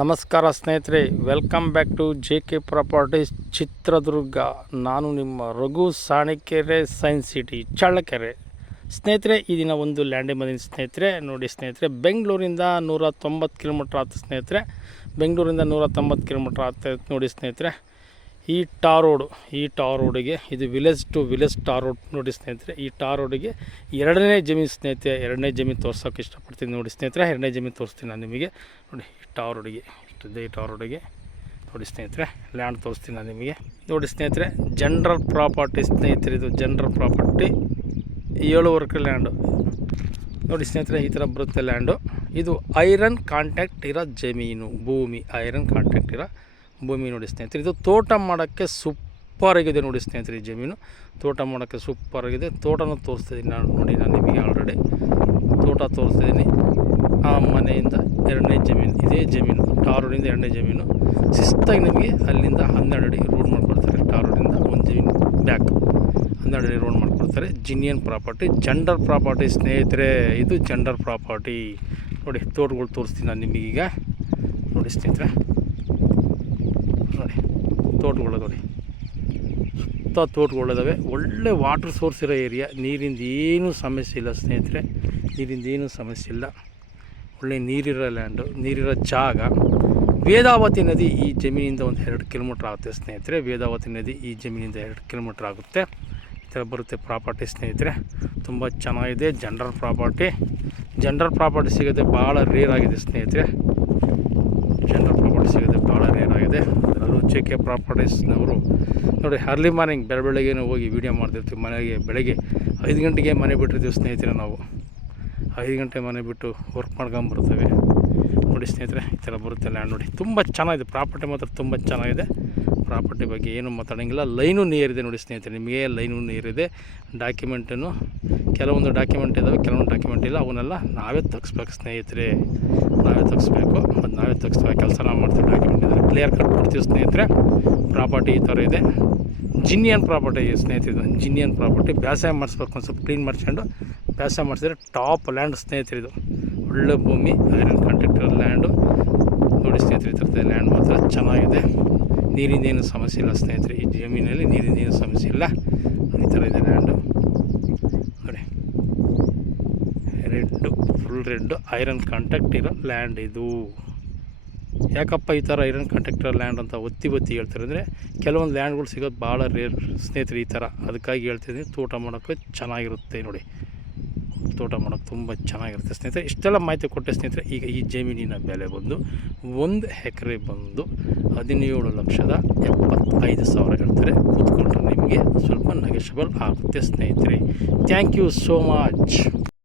ನಮಸ್ಕಾರ ಸ್ನೇಹಿತರೆ, welcome back to JK properties Chitradurga. ನಾನು ನಿಮ್ಮ ರಘು ಸಾಣಿಕೆರೆ, ಸೈನ್ಸ್ ಸಿಟಿ, ಚಳ್ಳಕೆರೆ. ಸ್ನೇಹಿತರೆ, ಈ ದಿನ ಒಂದು ಲ್ಯಾಂಡಿಗೆ ಬಂದಿದ್ದೀನಿ ಸ್ನೇಹಿತರೆ. ನೋಡಿ ಸ್ನೇಹಿತರೆ, ಬೆಂಗಳೂರಿಂದ 190 ಕಿಲೋಮೀಟ್ರ್ ಆಗ್ತದೆ ಸ್ನೇಹಿತರೆ. ಬೆಂಗಳೂರಿಂದ 190 ಕಿಲೋಮೀಟ್ರ್ ಆಗ್ತದೆ ನೋಡಿ ಸ್ನೇಹಿತರೆ. ಈ ಟಾರ್ ರೋಡಿಗೆ ಇದು village to village tar road ನೋಡಿ ಸ್ನೇಹಿತರೆ. ಈ ಟಾರ್ ರೋಡಿಗೆ ಎರಡನೇ ಜಮೀನು ಸ್ನೇಹಿತರೆ. ಎರಡನೇ ಜಮೀನು ತೋರ್ಸೋಕೆ ಇಷ್ಟಪಡ್ತೀನಿ ನೋಡಿ ಸ್ನೇಹಿತರೆ. ಎರಡನೇ ಜಮೀನು ತೋರಿಸ್ತೀನಿ ನಾನು ನಿಮಗೆ. ನೋಡಿ ಈ ಟಾರ್ ರೋಡಿಗೆ ಇಷ್ಟಿದೆ. ಈ ಟಾರ್ ರೋಡಿಗೆ ನೋಡಿ ಸ್ನೇಹಿತರೆ, ಲ್ಯಾಂಡ್ ತೋರಿಸ್ತೀನಿ ನಾನು ನಿಮಗೆ. ನೋಡಿ ಸ್ನೇಹಿತರೆ, ಜನರಲ್ ಪ್ರಾಪರ್ಟಿ ಸ್ನೇಹಿತರೆ. ಇದು ಜನರಲ್ ಪ್ರಾಪರ್ಟಿ 7 ಎಕರೆ ಲ್ಯಾಂಡು ನೋಡಿ ಸ್ನೇಹಿತರೆ. ಈ ಥರ ಬರುತ್ತೆ ಲ್ಯಾಂಡು. ಇದು ಐರನ್ ಕಾಂಟ್ಯಾಕ್ಟ್ ಇರೋ ಜಮೀನು, ಭೂಮಿ, ಐರನ್ ಕಾಂಟ್ಯಾಕ್ಟ್ ಇರೋ ಭೂಮಿ ನೋಡಿ ಸ್ನೇಹಿತರೆ. ಇದು ತೋಟ ಮಾಡೋಕ್ಕೆ ಸೂಪರಾಗಿದೆ ನೋಡಿ ಸ್ನೇಹಿತರೆ. ಈ ಜಮೀನು ತೋಟ ಮಾಡೋಕ್ಕೆ ಸೂಪರಾಗಿದೆ. ತೋಟನೂ ತೋರಿಸ್ತಿದ್ದೀನಿ ನಾನು ನಿಮಗೆ ಆಲ್ರೆಡಿ ತೋಟ ತೋರಿಸ್ತಿದ್ದೀನಿ. ಆ ಮನೆಯಿಂದ ಎರಡನೇ ಜಮೀನು, ಇದೇ ಜಮೀನು, ಟಾರ್ ರೋಡಿಂದ ಎರಡನೇ ಜಮೀನು. ಶಿಸ್ತಾಗಿ ನಿಮಗೆ ಅಲ್ಲಿಂದ 12 ಅಡಿ ರೋಡ್ ಮಾಡಿಕೊಡ್ತಾರೆ. ಟಾರ್ ರೋಡಿಂದ ಒಂದು ಜಮೀನು ಬ್ಯಾಕ್ 12 ಅಡಿ ರೋಡ್ ಮಾಡಿಕೊಡ್ತಾರೆ. ಜಿನಿಯನ್ ಪ್ರಾಪರ್ಟಿ, ಜನರಲ್ ಪ್ರಾಪರ್ಟಿ ಸ್ನೇಹಿತರೆ. ಇದು ಜನರಲ್ ಪ್ರಾಪರ್ಟಿ ನೋಡಿ. ತೋಟಗಳು ತೋರಿಸ್ತೀನಿ ನಾನು ನಿಮಗೀಗ. ನೋಡಿ ಸ್ನೇಹಿತರೆ, ನೋಡಿ ತೋಟಗಳು ನೋಡಿ, ಸುತ್ತ ತೋಟಗಳಿದ್ದಾವೆ. ಒಳ್ಳೆ ವಾಟರ್ ಸೋರ್ಸ್ ಇರೋ ಏರಿಯಾ. ನೀರಿಂದ ಏನೂ ಸಮಸ್ಯೆ ಇಲ್ಲ ಸ್ನೇಹಿತರೆ. ನೀರಿಂದ ಏನೂ ಸಮಸ್ಯೆ ಇಲ್ಲ. ಒಳ್ಳೆ ನೀರಿರೋ ಲ್ಯಾಂಡು, ನೀರಿರೋ ಜಾಗ. ವೇದಾವತಿ ನದಿ ಈ ಜಮೀನಿಂದ ಒಂದು 2 ಕಿಲೋಮೀಟ್ರ್ ಆಗುತ್ತೆ ಸ್ನೇಹಿತರೆ. ವೇದಾವತಿ ನದಿ ಈ ಜಮೀನಿಂದ 2 ಕಿಲೋಮೀಟ್ರ್ ಆಗುತ್ತೆ. ಈ ಥರ ಬರುತ್ತೆ ಪ್ರಾಪರ್ಟಿ ಸ್ನೇಹಿತರೆ. ತುಂಬ ಚೆನ್ನಾಗಿದೆ. ಜನರಲ್ ಪ್ರಾಪರ್ಟಿ ಸಿಗೋದೇ ಭಾಳ ರೇರ್ ಆಗಿದೆ ಸ್ನೇಹಿತರೆ. ಜನರಲ್ ಪ್ರಾಪರ್ಟಿ ಸಿಗೋದೇ ಭಾಳ ರೇರ್ ಆಗಿದೆ. ಅದರಲ್ಲೂ JK ಪ್ರಾಪರ್ಟೀಸ್ನವರು ನೋಡಿ, ಅರ್ಲಿ ಮಾರ್ನಿಂಗ್ ಬೆಳಗ್ಗೆನೇ ಹೋಗಿ ವೀಡಿಯೋ ಮಾಡ್ತಿರ್ತೀವಿ. ಮನೆಗೆ ಬೆಳಗ್ಗೆ 5 ಗಂಟೆಗೆ ಮನೆ ಬಿಟ್ಟಿರ್ತೀವಿ ಸ್ನೇಹಿತರೆ. ನಾವು 5 ಗಂಟೆ ಮನೆ ಬಿಟ್ಟು ವರ್ಕ್ ಮಾಡ್ಕೊಂಬರ್ತೇವೆ ನೋಡಿ ಸ್ನೇಹಿತರೆ. ಈ ಥರ ಬರುತ್ತೆ ಲ್ಯಾಂಡ್ ನೋಡಿ. ತುಂಬ ಚೆನ್ನಾಗಿದೆ ಪ್ರಾಪರ್ಟಿ, ಮಾತ್ರ ತುಂಬ ಚೆನ್ನಾಗಿದೆ. ಪ್ರಾಪರ್ಟಿ ಬಗ್ಗೆ ಏನು ಮಾತಾಡೋಂಗಿಲ್ಲ. ಲೈನು ನೀರಿದೆ ನೋಡಿ ಸ್ನೇಹಿತರೆ. ನಿಮಗೆ ಲೈನು ನೀರಿದೆ. ಡಾಕ್ಯುಮೆಂಟನ್ನು ಕೆಲವೊಂದು ಡಾಕ್ಯುಮೆಂಟ್ ಇದ್ದಾವೆ, ಕೆಲವೊಂದು ಡಾಕ್ಯುಮೆಂಟ್ ಇಲ್ಲ. ಅವನ್ನೆಲ್ಲ ನಾವೇ ತೆಗಿಸ್ಬೇಕು ಸ್ನೇಹಿತರೆ. ನಾವೇ ತೆಗಿಸ್ಬೇಕು. ಅದು ನಾವೇ ತೆಗಿಸ್ಬೇಕು. ಕೆಲಸ ನಾವು ಮಾಡ್ತೀವಿ. ಡಾಕ್ಯುಮೆಂಟ್ ಇದ್ದರೆ ಕ್ಲಿಯರ್ ಕಟ್ ಕೊಡ್ತೀವಿ ಸ್ನೇಹಿತರೆ. ಪ್ರಾಪರ್ಟಿ ಈ ಥರ ಇದೆ. ಜಿನಿಯನ್ ಪ್ರಾಪರ್ಟಿ ಸ್ನೇಹಿತರೆ. ಇದು ಜಿನಿಯನ್ ಪ್ರಾಪರ್ಟಿ. ಬೇಸಾಯ ಮಾಡಿಸ್ಬೇಕು, ಒಂದು ಸ್ವಲ್ಪ ಕ್ಲೀನ್ ಮಾಡಿಸ್ಕೊಂಡು ಬೇಸಾಯ ಮಾಡಿಸಿದ್ರೆ ಟಾಪ್ ಲ್ಯಾಂಡ್ ಸ್ನೇಹಿತರೆ. ಇದು ಒಳ್ಳೆ ಭೂಮಿ, ಐರನ್ ಕಾಂಟ್ಯಾಕ್ಟರ್ ಲ್ಯಾಂಡು ನೋಡಿ ಸ್ನೇಹಿತರೆ. ಈ ಥರದ ಲ್ಯಾಂಡ್ ಮಾತ್ರ ಚೆನ್ನಾಗಿದೆ. ನೀರಿಂದ ಏನು ಸಮಸ್ಯೆ ಇಲ್ಲ ಸ್ನೇಹಿತರೆ. ಈ ಜಮೀನಲ್ಲಿ ನೀರಿಂದ ಏನು ಸಮಸ್ಯೆ ಇಲ್ಲ. ಈ ಥರ ಇದೆ ಲ್ಯಾಂಡು ನೋಡಿ. ಫುಲ್ ರೆಡ್ಡು ಐರನ್ ಕಾಂಟ್ಯಾಕ್ಟ್ ಇರೋ ಲ್ಯಾಂಡ್ ಇದು. ಯಾಕಪ್ಪ ಈ ಥರ ಐರನ್ ಕಾಂಟ್ಯಾಕ್ಟ್ ಇರೋ ಲ್ಯಾಂಡ್ ಅಂತ ಒತ್ತಿ ಹೇಳ್ತಾರೆ ಅಂದರೆ, ಕೆಲವೊಂದು ಲ್ಯಾಂಡ್ಗಳು ಸಿಗೋದು ಭಾಳ ರೇರ್ ಸ್ನೇಹಿತರೆ ಈ ಥರ. ಅದಕ್ಕಾಗಿ ಹೇಳ್ತಿದ್ದೀನಿ, ತೋಟ ಮಾಡೋಕ್ಕೆ ಚೆನ್ನಾಗಿರುತ್ತೆ ನೋಡಿ. ತೋಟ ಮಾಡೋಕ್ಕೆ ತುಂಬ ಚೆನ್ನಾಗಿರುತ್ತೆ ಸ್ನೇಹಿತರೆ. ಇಷ್ಟೆಲ್ಲ ಮಾಹಿತಿ ಕೊಟ್ಟೆ ಸ್ನೇಹಿತರೆ. ಈಗ ಈ ಜಮೀನಿನ ಬೆಲೆ ಬಂದು 1 ಎಕರೆ ಬಂದು 17,75,000 ಹೇಳ್ತಾರೆ. ಕೂತ್ಕೊಂಡ್ರೆ ನಿಮಗೆ ಸ್ವಲ್ಪ ನೆಗೆಷಬಲ್ ಆಗುತ್ತೆ ಸ್ನೇಹಿತರೆ. Thank you so much.